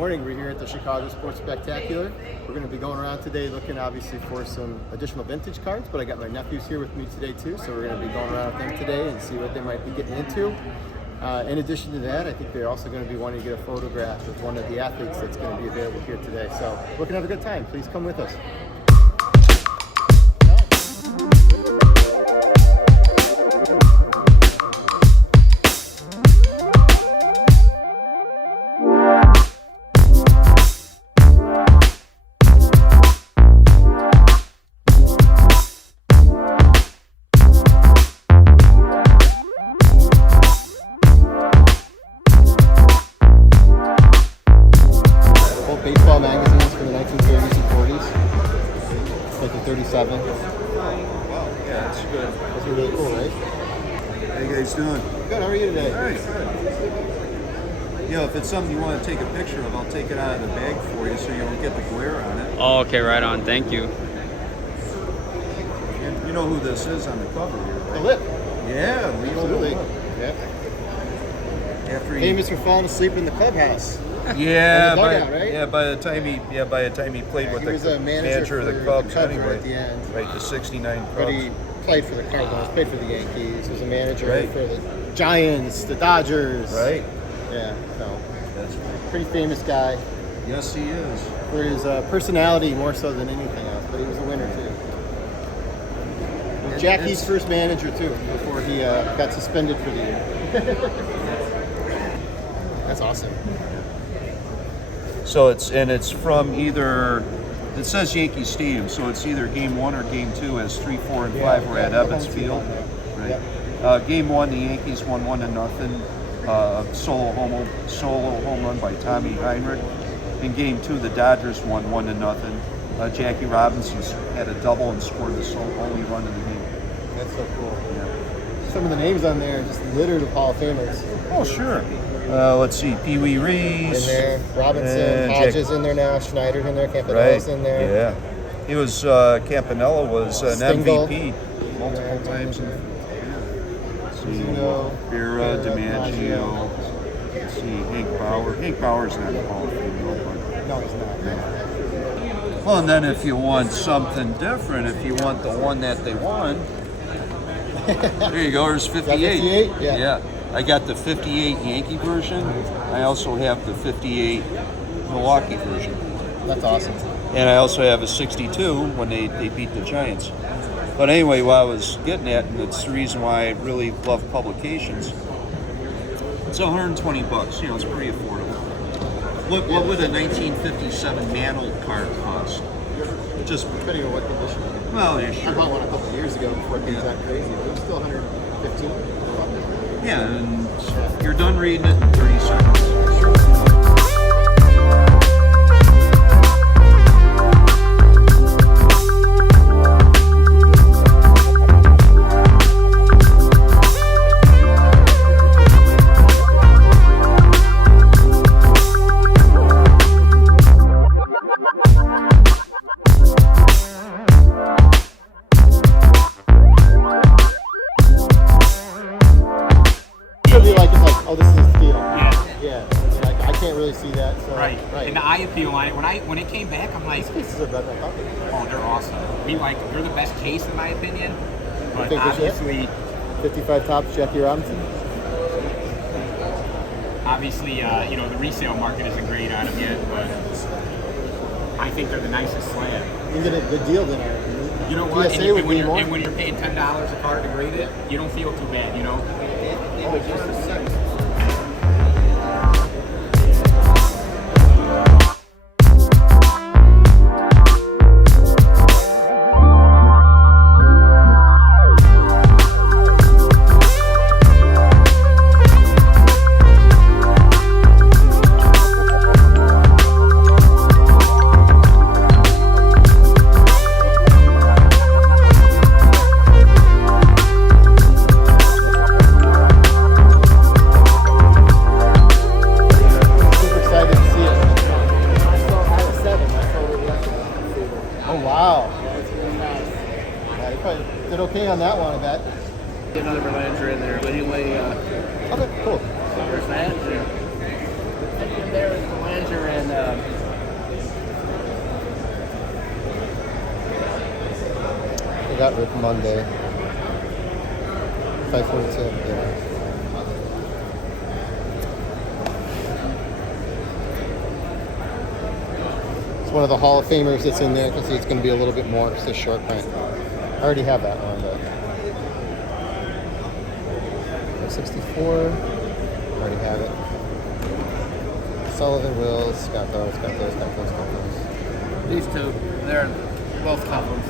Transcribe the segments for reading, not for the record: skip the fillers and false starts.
morning. We're here at the Chicago Sports Spectacular. We're going to be going around today looking obviously for some additional vintage cards, but I got my nephews here with me today too, so we're going to be going around with them today and see what they might be getting into. In addition to that, I think they're also going to be wanting to get a photograph with one of the athletes that's going to be available here today. So we're going to have a good time. Please come with us. Baseball magazines from the 1930s and 40s. It's like the 37. Wow, yeah, that's good. Those are really cool, right? How you guys doing? Good, how are you today? All right, good. You know, if it's something you want to take a picture of, I'll take it out of the bag for you so you don't get the glare on it. Oh, okay, right on. Thank you. And you know who this is on the cover here, right? The lip. Yeah, Leo Absolutely. Lip. Yeah. After he, Famous for falling asleep in the clubhouse. yeah, in the dugout, right? by the time he played with he the was a manager of for the Cubs the Cubs anyway. at the end. Right, the '69 Cubs. But he played for the Cardinals, played for the Yankees, was a manager Right. for the Giants, the Dodgers. Right. Yeah, so That's right. pretty famous guy Yes, he is. for his personality more so than anything else, but he was a winner too. He was Jackie's first manager too, before he got suspended for the year. That's awesome. So it's from either, it says Yankee Stadium, so it's either Game 1 or Game 2, as 3, 4, and 5 were at Ebbets Field. Right. Game 1, the Yankees won 1-0. Solo home run by Tommy Heinrich. In Game 2, the Dodgers won 1-0. Jackie Robinson had a double and scored the only run of the game. That's so cool. Yeah. Some of the names on there are just littered with Hall of Famers. Oh, sure. Let's see, Pee Wee Reese. In there, Robinson, and Hodges in there now, Schneider's in there, Campanella's in there. Yeah. He was, Campanella was an Stengel. MVP multiple times. Zuno, Vera, DiMaggio. Let's see, Hank Bauer. Hank Bauer's not a Hall of Fame, but. No, he's not. Well, and then if you want something different, if you want the one that they won, there you go, there's 58. 58? Yeah. I got the 58 Yankee version. I also have the 58 Milwaukee version. That's awesome. And I also have a 62 when they beat the Giants. But anyway, what I was getting at, and it's the reason why I really love publications, it's $120. You know, it's pretty affordable. What would a 1957 Mantle card cost? Just Depending on what condition. well, yeah, I sure. bought one a couple of years ago before things got crazy, but it was still 115. Yeah, and you're done reading it in 30 seconds. It'll be like, it's like, oh, this is a steal. Yeah. Like, I can't really see that. So, Right. And the eye appeal on it, when it came back, I'm like, These pieces are better than I thought they were. oh, they're awesome. They're the best case in my opinion. But think they should? obviously, 55 tops, Jackie Robinson. you know, the resale market isn't great on them yet, but I think they're the nicest slab. You can get a good deal then, I reckon. You know what? PSA would be more. And when you're paying $10 a card to grade it, you don't feel too bad, you know? Oh, just a second. Did okay on that one, I bet. Get another Verlander in there, but anyway, Okay, cool. there's that. And there is Verlander and got Rick Monday. 542. Yeah. It's one of the Hall of Famers that's in there. You can see it's going to be a little bit more because it's short print. I already have that one, but 64. Already have it. Sullivan, Wills, got those. These two, they're both tough ones.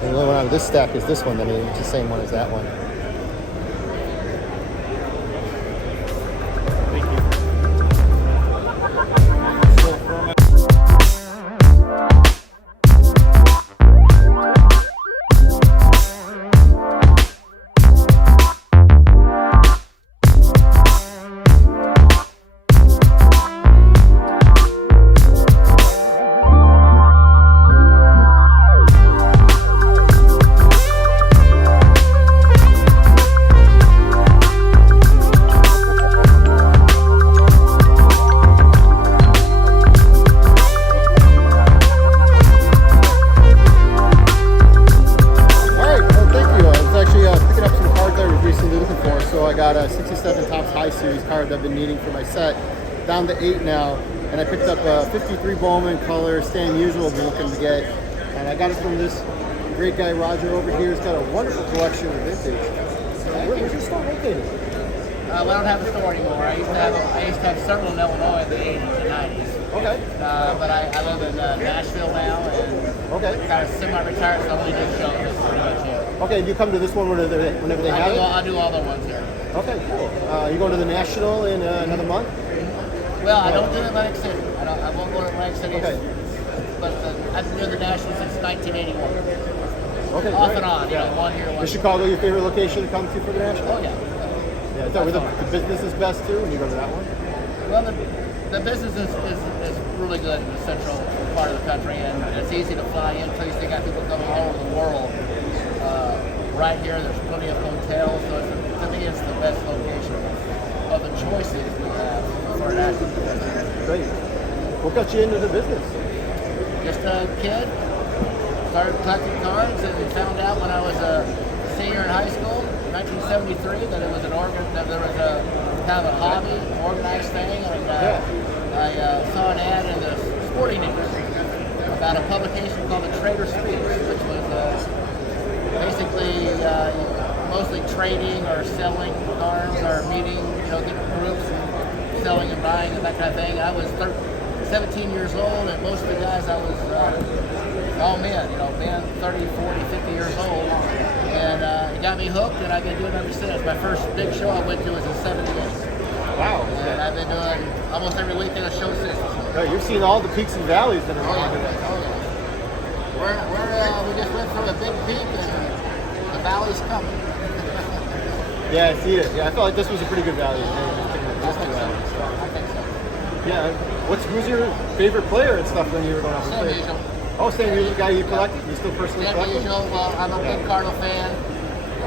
And the only one out of this stack is this one. I mean, it's the same one as that one. I've been needing for my set, down to 8 now, and I picked up a 53 Bowman color Stan Musial I've been looking to get, and I got it from this great guy Roger over here. He's got a wonderful collection of vintage. Where's your store located? We don't have a store anymore. I used to have several in Illinois in the 80s and 90s. Okay. But I live in Nashville now, and kind of semi-retired, so I only do shows. That's pretty much it. Okay, do you come to this one whenever they have it? I do all the ones here. Okay, cool. You going to the National in another month? Well, I don't do Atlantic City. I won't go to Atlantic City. Okay. But I've been doing the National since 1981. Okay, Off great. and on, you know, 1 year, 1 year. Is Chicago your favorite location to come to for the National? Oh, yeah. Yeah, is that where the business is best too when you go to that one? Well, the business is really good in the central part of the country, and it's easy to fly into. You still got people coming all over the world. Right here, there's plenty of hotels, so to me, it's the best location of the choices we have for an national business. Great. What got you into the business? Just a kid, started collecting cards, and found out when I was a senior in high school, 1973, that there was a kind of a hobby, organized thing, and I saw an ad in the sporting news about a publication called the Trader Speaks, which was basically mostly trading or selling cards or meeting, different groups and selling and buying and that kind of thing. I was 17 years old, and most of the guys I was all men, men 30, 40, 50 years old, and it got me hooked, and I've been doing it ever since. My first big show I went to was in '78. Wow. And I've been doing almost every weekend a show since. Right, you've seen all the peaks and valleys that are Oh, around it. yeah. We just went through a big peak, and the valley's coming. Yeah, I see it. Yeah, I felt like this was a pretty good value. I think so. Yeah. Who's your favorite player and stuff when you were going out to Stan play? Musial. Oh, Stan Musial, guy you collect? You still personally Stan collect? Musial, well, I'm a big Cardinal fan.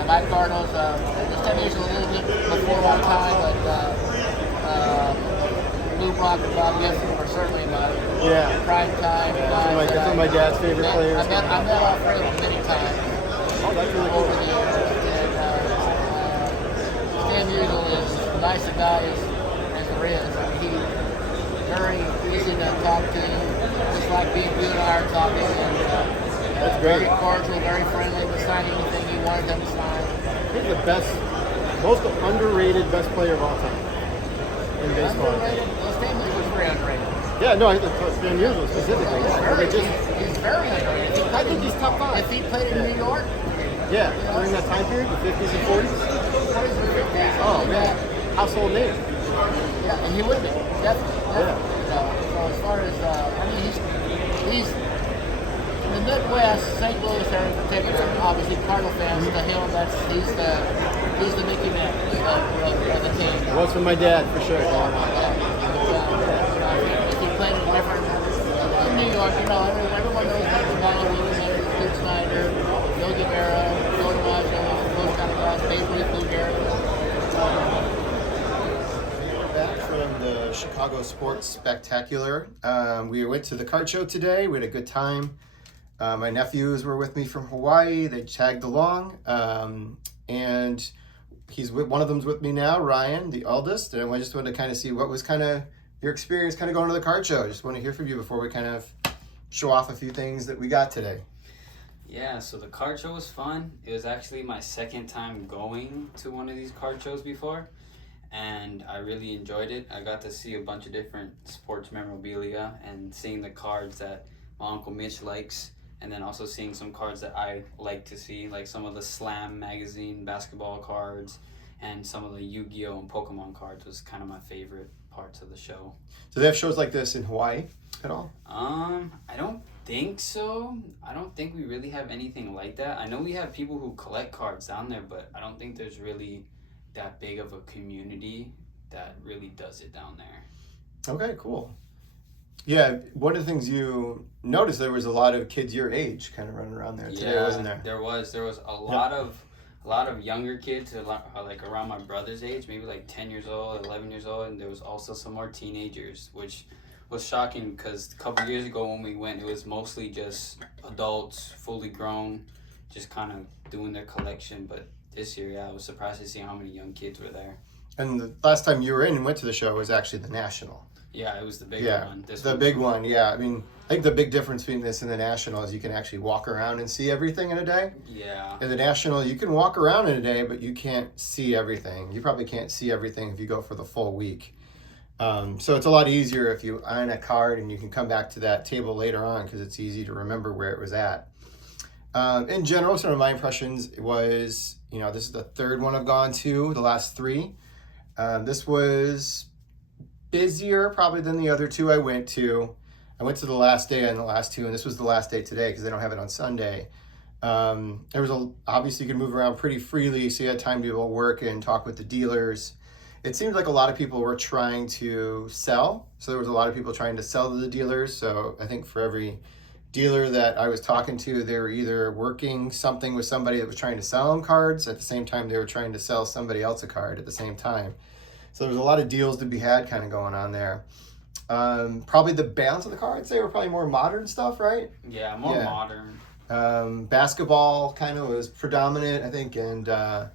My Cardinals, Stan Musial a little bit before my time, but Lou Brock and Bob Gibson were certainly my prime time. That's one of my dad's favorite players. I met all three of them many times. Oh, that's really Over cool. the years. And Stan Musial is as nice a guy as there is. He's very easy to talk to, just like being you and I are talking. And, That's great. Very cordial, very friendly, would sign anything you wanted them to sign. He's the most underrated best player of all time in baseball. Underrated? Well, Stan Musial was very underrated. Yeah, no, I think Stan Musial specifically. He's very underrated. I think he's top 5. If he played in New York, Yeah, during that time period, the 50s and 40s. Oh, man. Household name. yeah, and he would be, definitely. So as far as, he's in the Midwest, St. Louis area in particular, obviously Cardinal fans, to him, he's the Mickey Mouse of the team. Was for my dad, for sure. If he played in different, in New York, everyone knows about Jamal Williams, Duke Snyder, Yogi Berra, Joe DiMaggio, Chicago Sports Spectacular. We went to the card show today. We had a good time. My nephews were with me from Hawaii. They tagged along. And one of them's with me now, Ryan, the eldest. And I just wanted to kind of see what was kind of your experience kind of going to the card show. I just want to hear from you before we kind of show off a few things that we got today. Yeah, so the card show was fun. It was actually my second time going to one of these card shows before, and I really enjoyed it. I got to see a bunch of different sports memorabilia and seeing the cards that my Uncle Mitch likes, and then also seeing some cards that I like to see, like some of the Slam magazine basketball cards and some of the Yu-Gi-Oh! And Pokemon cards was kind of my favorite parts of the show. So they have shows like this in Hawaii at all? I don't think so. I don't think we really have anything like that. I know we have people who collect cards down there, but I don't think there's really that big of a community that really does it down there. Okay, cool. Yeah, one of the things you noticed, there was a lot of kids your age kind of running around there today, wasn't there? There was a lot of younger kids, like around my brother's age, maybe like 10 years old, 11 years old, and there was also some more teenagers, which was shocking because a couple years ago when we went, it was mostly just adults, fully grown, just kind of doing their collection. But this year, yeah, I was surprised to see how many young kids were there. And the last time you were in and went to the show was actually the National. Yeah, it was the bigger one. The big one, yeah. I mean, I think the big difference between this and the National is you can actually walk around and see everything in a day. Yeah. In the National, you can walk around in a day, but you can't see everything. You probably can't see everything if you go for the full week. So it's a lot easier if you earn a card and you can come back to that table later on because it's easy to remember where it was at. In general, some of my impressions was, this is the third one I've gone to, the last three. This was busier probably than the other two I went to. I went to the last day on the last two, and this was the last day today because they don't have it on Sunday. There was obviously you could move around pretty freely, so you had time to be able to work and talk with the dealers. It seemed like a lot of people were trying to sell. So there was a lot of people trying to sell to the dealers. So I think for every dealer that I was talking to, they were either working something with somebody that was trying to sell them cards. At the same time, they were trying to sell somebody else a card at the same time. So there was a lot of deals to be had kind of going on there. Probably the balance of the cards, they were probably more modern stuff, right? Yeah, more modern. Basketball kind of was predominant, I think, and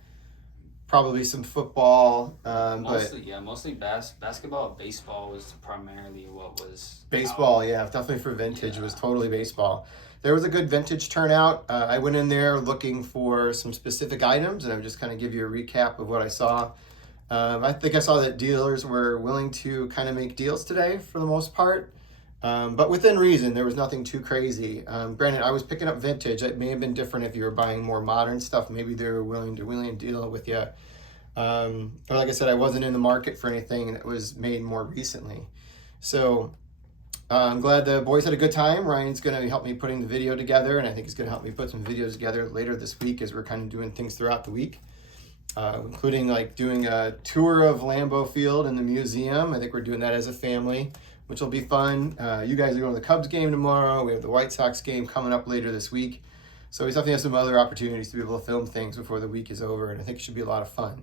probably some football. Mostly basketball. Baseball was primarily what was baseball. Yeah, definitely for vintage. It was totally baseball. There was a good vintage turnout. I went in there looking for some specific items, and I would just kind of give you a recap of what I saw. I think I saw that dealers were willing to kind of make deals today for the most part, but within reason. There was nothing too crazy. Granted, I was picking up vintage. It may have been different if you were buying more modern stuff. Maybe they were willing to deal with you. But like I said, I wasn't in the market for anything that was made more recently. So I'm glad the boys had a good time. Ryan's going to help me putting the video together, and I think he's going to help me put some videos together later this week as we're kind of doing things throughout the week. Including like doing a tour of Lambeau Field and the museum. I think we're doing that as a family, which will be fun. You guys are going to the Cubs game tomorrow. We have the White Sox game coming up later this week. So we definitely have some other opportunities to be able to film things before the week is over, and I think it should be a lot of fun.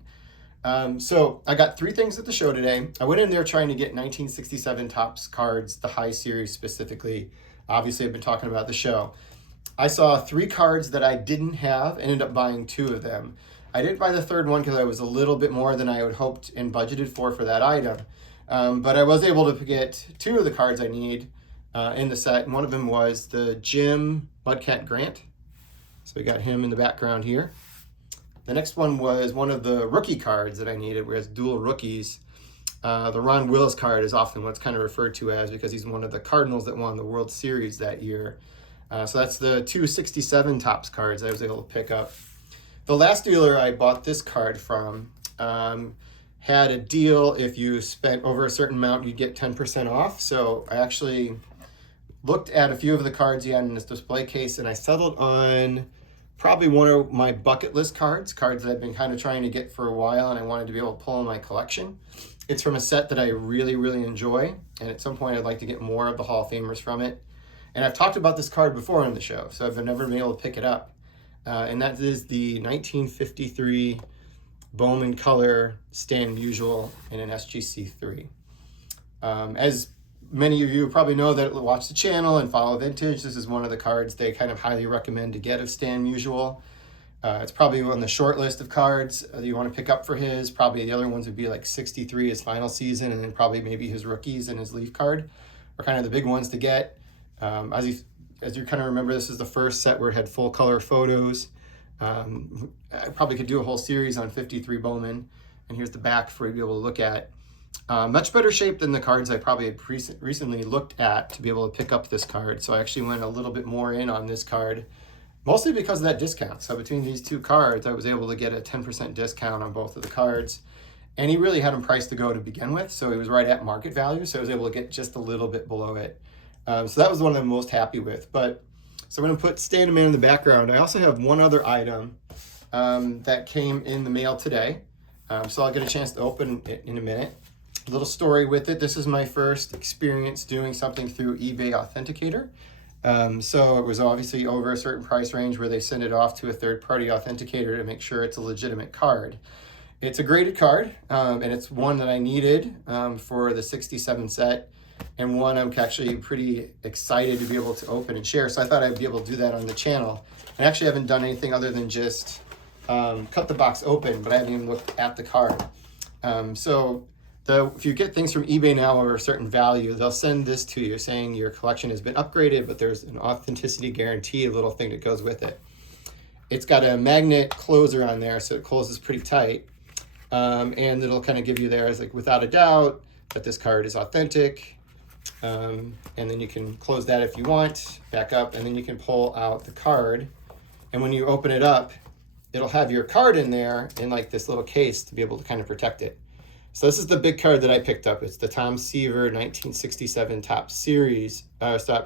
So I got three things at the show today. I went in there trying to get 1967 Topps cards, the high series specifically. Obviously, I've been talking about the show. I saw three cards that I didn't have, ended up buying two of them. I didn't buy the third one because I was a little bit more than I had hoped and budgeted for that item. But I was able to get two of the cards I need in the set, and one of them was the Jim Mudcat Grant. So we got him in the background here. The next one was one of the rookie cards that I needed, whereas dual rookies. The Ron Willis card is often what's kind of referred to as because he's one of the Cardinals that won the World Series that year. So that's the 267 Topps cards I was able to pick up. The last dealer I bought this card from had a deal. If you spent over a certain amount, you'd get 10% off. So I actually looked at a few of the cards he had in this display case, and I settled on probably one of my bucket list cards that I've been kind of trying to get for a while, and I wanted to be able to pull in my collection. It's from a set that I really, really enjoy, and at some point I'd like to get more of the Hall of Famers from it. And I've talked about this card before on the show, so I've never been able to pick it up. And that is the 1953 Bowman Color Stan Musial in an SGC3. As many of you probably know that watch the channel and follow Vintage, this is one of the cards they kind of highly recommend to get of Stan Musial. It's probably on the short list of cards that you want to pick up for his. Probably the other ones would be like 63, his final season, and then probably maybe his rookies and his Leaf card are kind of the big ones to get. As you kind of remember, this is the first set where it had full color photos. I probably could do a whole series on 53 Bowman, and here's the back for you to be able to look at. Much better shape than the cards I probably had recently looked at to be able to pick up this card. So I actually went a little bit more in on this card, mostly because of that discount. So between these two cards, I was able to get a 10% discount on both of the cards. And he really had them priced to go to begin with, so he was right at market value. So I was able to get just a little bit below it. So that was the one I'm most happy with. But so I'm going to put Stan the Man in the background. I also have one other item that came in the mail today. So I'll get a chance to open it in a minute. A little story with it. This is my first experience doing something through eBay Authenticator. So it was obviously over a certain price range where they send it off to a third-party authenticator to make sure it's a legitimate card. It's a graded card, and it's one that I needed for the 67 set, and one I'm actually pretty excited to be able to open and share. So I thought I'd be able to do that on the channel. I actually haven't done anything other than just cut the box open, but I haven't even looked at the card. If you get things from eBay now of a certain value, they'll send this to you saying your collection has been upgraded, but there's an authenticity guarantee, a little thing that goes with it. It's got a magnet closer on there, so it closes pretty tight. And it'll kind of give you there as like, without a doubt, that this card is authentic. And then you can close that if you want, back up, and then you can pull out the card. And when you open it up, it'll have your card in there in like this little case to be able to kind of protect it. So this is the big card that I picked up. It's the Tom Seaver 1967 Topps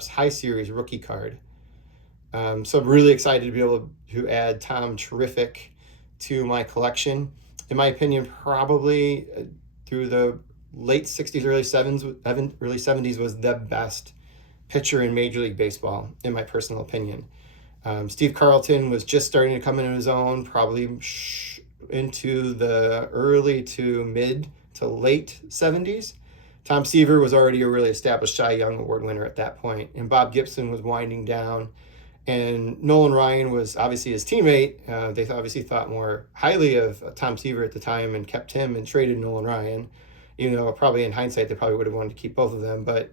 High Series rookie card. So I'm really excited to be able to add Tom Terrific to my collection. In my opinion, probably through the late 60s, early 70s was the best pitcher in Major League Baseball, in my personal opinion. Steve Carlton was just starting to come into his own, probably into the early to mid to late 70s. Tom Seaver was already a really established Cy Young Award winner at that point, and Bob Gibson was winding down, and Nolan Ryan was obviously his teammate. They obviously thought more highly of Tom Seaver at the time and kept him and traded Nolan Ryan, even though probably in hindsight they probably would have wanted to keep both of them. But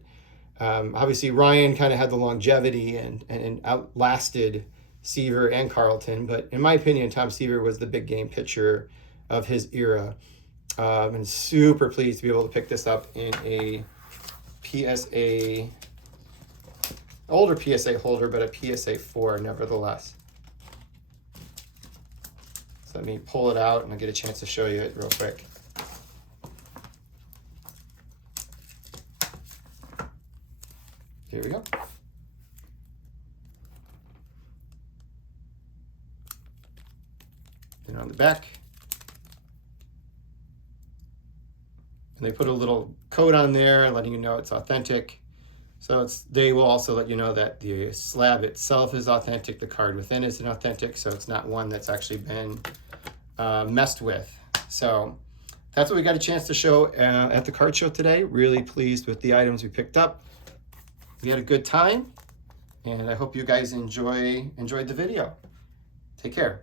obviously Ryan kind of had the longevity and outlasted Seaver and Carlton, but in my opinion, Tom Seaver was the big game pitcher of his era. And super pleased to be able to pick this up in a PSA, older PSA holder, but a PSA 4 nevertheless. So let me pull it out and I'll get a chance to show you it real quick. Here we go. And on the back, and they put a little code on there letting you know it's authentic. So they will also let you know that the slab itself is authentic, the card within is authentic, so it's not one that's actually been messed with. So that's what we got a chance to show at the card show today. Really pleased with the items we picked up. We had a good time, and I hope you guys enjoyed the video. Take care.